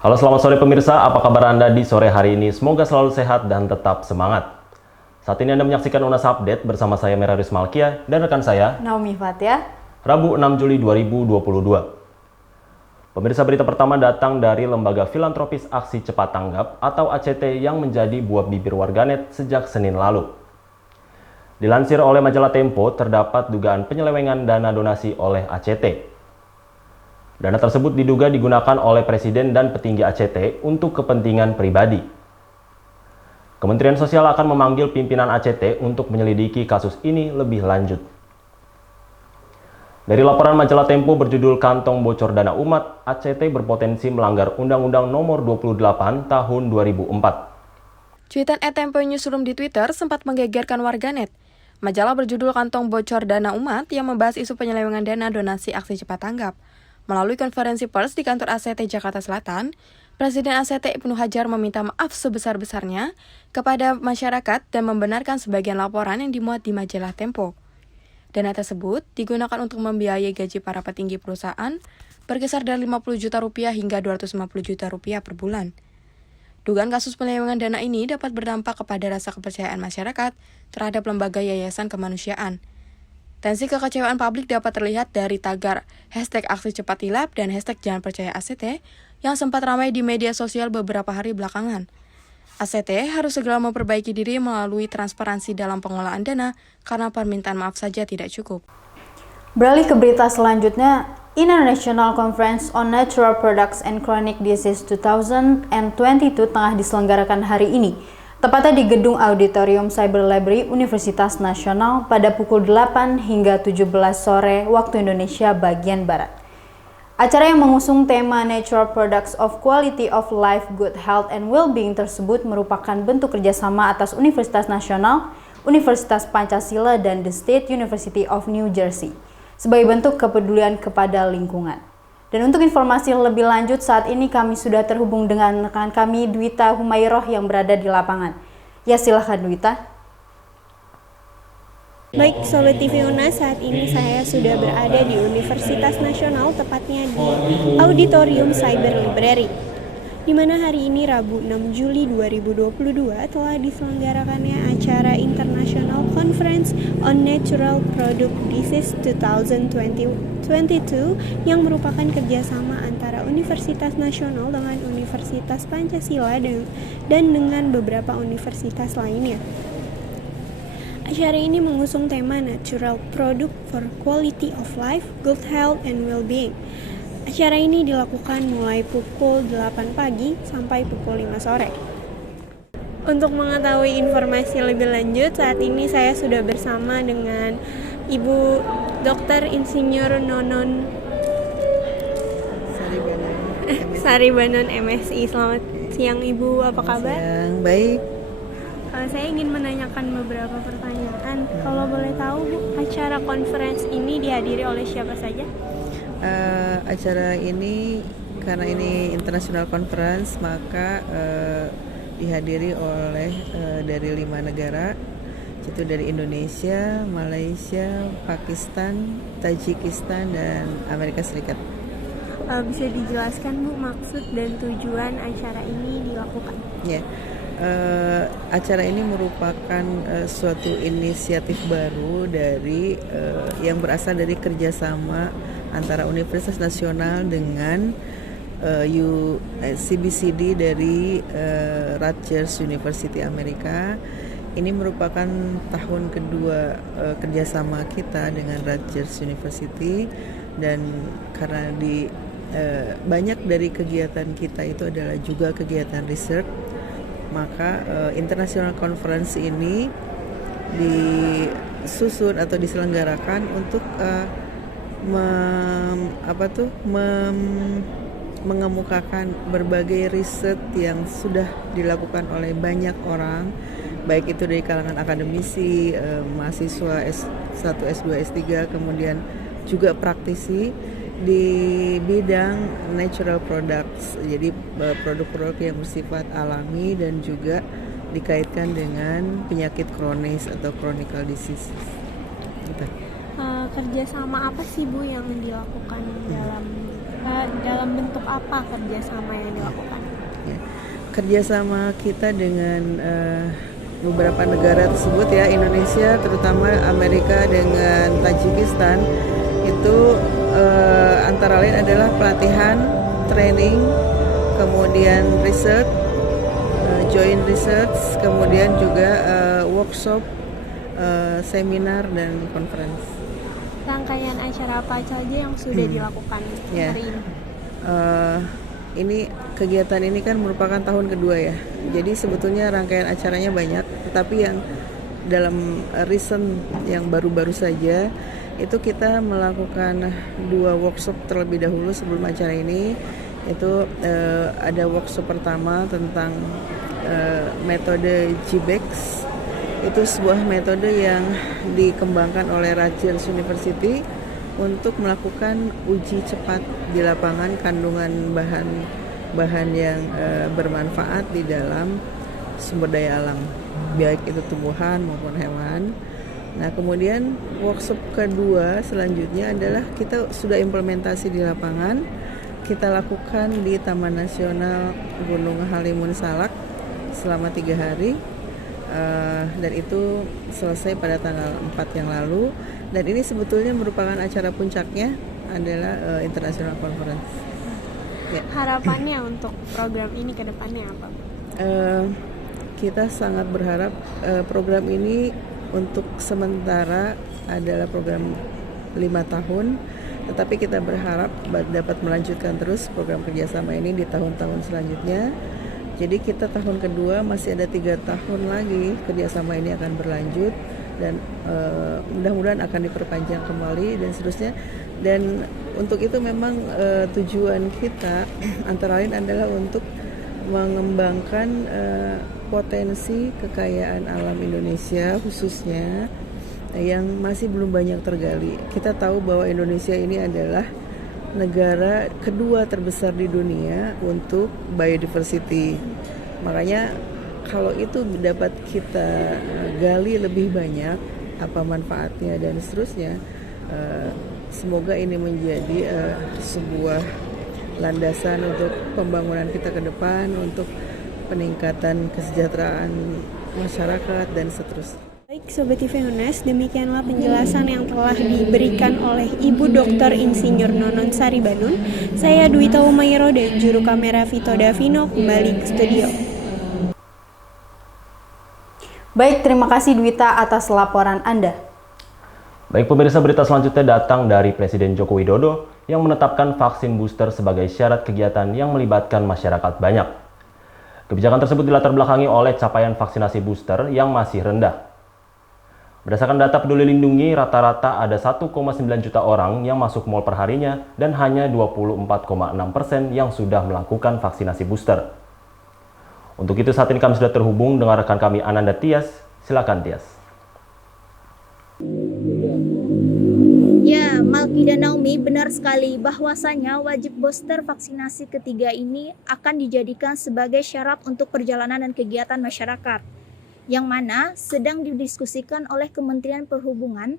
Halo, selamat sore pemirsa. Apa kabar Anda di sore hari ini? Semoga selalu sehat dan tetap semangat. Saat ini Anda menyaksikan UNAS Update bersama saya Meraris Malkia dan rekan saya Naomi Fatia. Rabu 6 Juli 2022. Pemirsa, berita pertama datang dari Lembaga Filantropis Aksi Cepat Tanggap atau ACT yang menjadi buah bibir warganet sejak Senin lalu. Dilansir oleh majalah Tempo, terdapat dugaan penyelewengan dana donasi oleh ACT. Dana tersebut diduga digunakan oleh Presiden dan petinggi ACT untuk kepentingan pribadi. Kementerian Sosial akan memanggil pimpinan ACT untuk menyelidiki kasus ini lebih lanjut. Dari laporan majalah Tempo berjudul Kantong Bocor Dana Umat, ACT berpotensi melanggar Undang-Undang Nomor 28 Tahun 2004. Cuitan @tempo newsroom di Twitter sempat menggegerkan warganet. Majalah berjudul Kantong Bocor Dana Umat yang membahas isu penyelewengan dana donasi aksi cepat tanggap. Melalui konferensi pers di kantor ACT Jakarta Selatan, Presiden ACT Ibnu Hajar meminta maaf sebesar-besarnya kepada masyarakat dan membenarkan sebagian laporan yang dimuat di majalah Tempo. Dana tersebut digunakan untuk membiayai gaji para petinggi perusahaan berkisar dari 50 juta rupiah hingga 250 juta rupiah per bulan. Dugaan kasus penyelewengan dana ini dapat berdampak kepada rasa kepercayaan masyarakat terhadap lembaga yayasan kemanusiaan. Tensi kekecewaan publik dapat terlihat dari tagar #AksiCepatTilap dan #Jangan Percaya ACT yang sempat ramai di media sosial beberapa hari belakangan. ACT harus segera memperbaiki diri melalui transparansi dalam pengelolaan dana karena permintaan maaf saja tidak cukup. Beralih ke berita selanjutnya, International Conference on Natural Products and Chronic Disease 2022 tengah diselenggarakan hari ini, tepatnya di Gedung Auditorium Cyber Library Universitas Nasional pada pukul 8 hingga 17 sore waktu Indonesia bagian Barat. Acara yang mengusung tema Natural Products of Quality of Life, Good Health, and Well-being tersebut merupakan bentuk kerjasama atas Universitas Nasional, Universitas Pancasila, dan The State University of New Jersey sebagai bentuk kepedulian kepada lingkungan. Dan untuk informasi lebih lanjut, saat ini kami sudah terhubung dengan rekan kami Dwita Humairoh yang berada di lapangan. Ya, silahkan Dwita. Baik, Sobat TV UNAS, saat ini saya sudah berada di Universitas Nasional, tepatnya di Auditorium Cyber Library, di mana hari ini Rabu 6 Juli 2022 telah diselenggarakannya acara International Conference on Natural Product Disease 2022 yang merupakan kerjasama antara Universitas Nasional dengan Universitas Pancasila dan dengan beberapa universitas lainnya. Acara ini mengusung tema Natural Product for Quality of Life, Good Health, and Well-being. Acara ini dilakukan mulai pukul 8 pagi sampai pukul 5 sore. Untuk mengetahui informasi lebih lanjut, saat ini saya sudah bersama dengan Ibu Dr. Insinyur Nonon Saribanon MSI. Selamat siang Ibu, apa kabar? Siang, baik. Saya ingin menanyakan beberapa pertanyaan. Kalau boleh tahu, Bu, acara conference ini dihadiri oleh siapa saja? Acara ini karena ini international conference, maka dihadiri oleh dari 5 negara, yaitu dari Indonesia, Malaysia, Pakistan, Tajikistan, dan Amerika Serikat. Bisa dijelaskan, Bu, maksud dan tujuan acara ini dilakukan? Ya. Acara ini merupakan suatu inisiatif baru dari yang berasal dari kerjasama antara Universitas Nasional dengan CBCD dari Rutgers University Amerika. Ini merupakan tahun kedua kerjasama kita dengan Rutgers University, dan karena banyak dari kegiatan kita itu adalah juga kegiatan research, maka International Conference ini disusun atau diselenggarakan untuk mengemukakan berbagai riset yang sudah dilakukan oleh banyak orang, baik itu dari kalangan akademisi, mahasiswa S1, S2, S3, kemudian juga praktisi di bidang natural products, jadi produk-produk yang bersifat alami dan juga dikaitkan dengan penyakit kronis atau chronic diseases. Kerjasama apa sih Bu yang dilakukan dalam Dalam bentuk apa kerjasama yang dilakukan? Ya. Kerjasama kita dengan beberapa negara tersebut ya, Indonesia terutama Amerika dengan Tajikistan itu antara lain adalah pelatihan, training, kemudian research, joint research, kemudian juga workshop, seminar dan conference. Rangkaian acara apa saja yang sudah dilakukan hari ini? Ini kegiatan ini kan merupakan tahun kedua ya. Jadi sebetulnya rangkaian acaranya banyak, tetapi yang dalam recent yang baru-baru saja itu kita melakukan 2 workshop terlebih dahulu sebelum acara ini. Itu ada workshop pertama tentang metode GBEX. Itu sebuah metode yang dikembangkan oleh Rutgers University untuk melakukan uji cepat di lapangan kandungan bahan yang bermanfaat di dalam sumber daya alam, baik itu tumbuhan maupun hewan. Nah, kemudian workshop kedua selanjutnya adalah kita sudah implementasi di lapangan. Kita lakukan di Taman Nasional Gunung Halimun Salak selama 3 hari. Dan itu selesai pada tanggal 4 yang lalu, dan ini sebetulnya merupakan acara puncaknya adalah International Conference. Ya. Harapannya untuk program ini ke depannya apa? Kita sangat berharap program ini untuk sementara adalah program 5 tahun, tetapi kita berharap dapat melanjutkan terus program kerjasama ini di tahun-tahun selanjutnya. Jadi kita tahun kedua masih ada 3 tahun lagi kerjasama ini akan berlanjut, dan mudah-mudahan akan diperpanjang kembali dan seterusnya. Dan untuk itu memang tujuan kita antara lain adalah untuk mengembangkan potensi kekayaan alam Indonesia khususnya yang masih belum banyak tergali. Kita tahu bahwa Indonesia ini adalah negara kedua terbesar di dunia untuk biodiversity. Makanya kalau itu dapat kita gali lebih banyak apa manfaatnya dan seterusnya, semoga ini menjadi sebuah landasan untuk pembangunan kita ke depan, untuk peningkatan kesejahteraan masyarakat dan seterusnya. Baik Sobat TV UNES, demikianlah penjelasan yang telah diberikan oleh Ibu Dr. Insinyur Nonon Sari Banun. Saya Dwita Umairo dan juru kamera Vito Davino kembali ke studio. Baik, terima kasih Dwita atas laporan Anda. Baik pemirsa, berita selanjutnya datang dari Presiden Joko Widodo yang menetapkan vaksin booster sebagai syarat kegiatan yang melibatkan masyarakat banyak. Kebijakan tersebut dilatar belakangi oleh capaian vaksinasi booster yang masih rendah. Berdasarkan data Peduli Lindungi, rata-rata ada 1,9 juta orang yang masuk mal perharinya dan hanya 24,6% yang sudah melakukan vaksinasi booster. Untuk itu saat ini kami sudah terhubung dengan rekan kami Ananda Tias. Silakan Tias. Ya, Malki dan Naomi, benar sekali bahwasanya wajib booster vaksinasi ketiga ini akan dijadikan sebagai syarat untuk perjalanan dan kegiatan masyarakat, yang mana sedang didiskusikan oleh Kementerian Perhubungan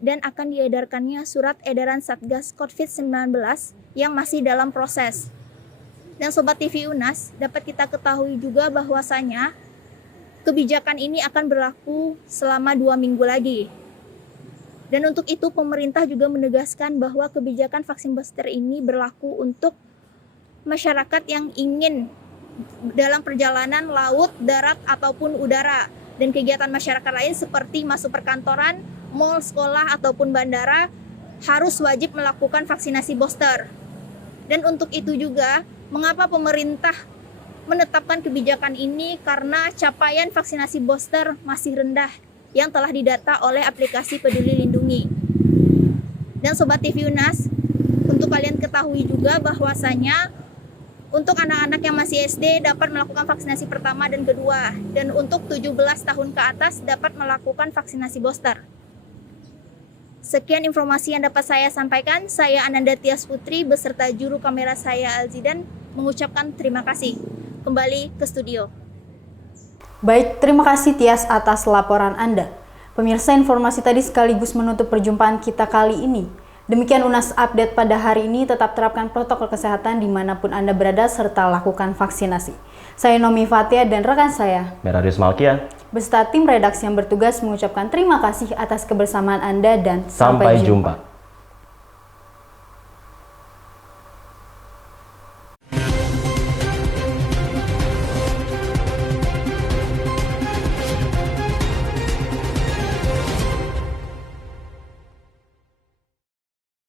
dan akan diedarkannya surat edaran Satgas COVID-19 yang masih dalam proses. Dan Sobat TV UNAS, dapat kita ketahui juga bahwasanya kebijakan ini akan berlaku selama 2 minggu lagi. Dan untuk itu pemerintah juga menegaskan bahwa kebijakan vaksin booster ini berlaku untuk masyarakat yang ingin dalam perjalanan laut, darat, ataupun udara, dan kegiatan masyarakat lain seperti masuk perkantoran, mal, sekolah, ataupun bandara harus wajib melakukan vaksinasi booster. Dan untuk itu juga, mengapa pemerintah menetapkan kebijakan ini? Karena capaian vaksinasi booster masih rendah yang telah didata oleh aplikasi Peduli Lindungi. Dan Sobat TV UNAS, untuk kalian ketahui juga bahwasanya untuk anak-anak yang masih SD dapat melakukan vaksinasi pertama dan kedua, dan untuk 17 tahun ke atas dapat melakukan vaksinasi booster. Sekian informasi yang dapat saya sampaikan. Saya Ananda Tias Putri beserta juru kamera saya Alzidan mengucapkan terima kasih. Kembali ke studio. Baik, terima kasih Tias atas laporan Anda. Pemirsa, informasi tadi sekaligus menutup perjumpaan kita kali ini. Demikian UNAS Update pada hari ini, tetap terapkan protokol kesehatan dimanapun Anda berada serta lakukan vaksinasi. Saya Nomi Fatia dan rekan saya, Merarius Malkia, beserta tim redaksi yang bertugas mengucapkan terima kasih atas kebersamaan Anda dan sampai jumpa.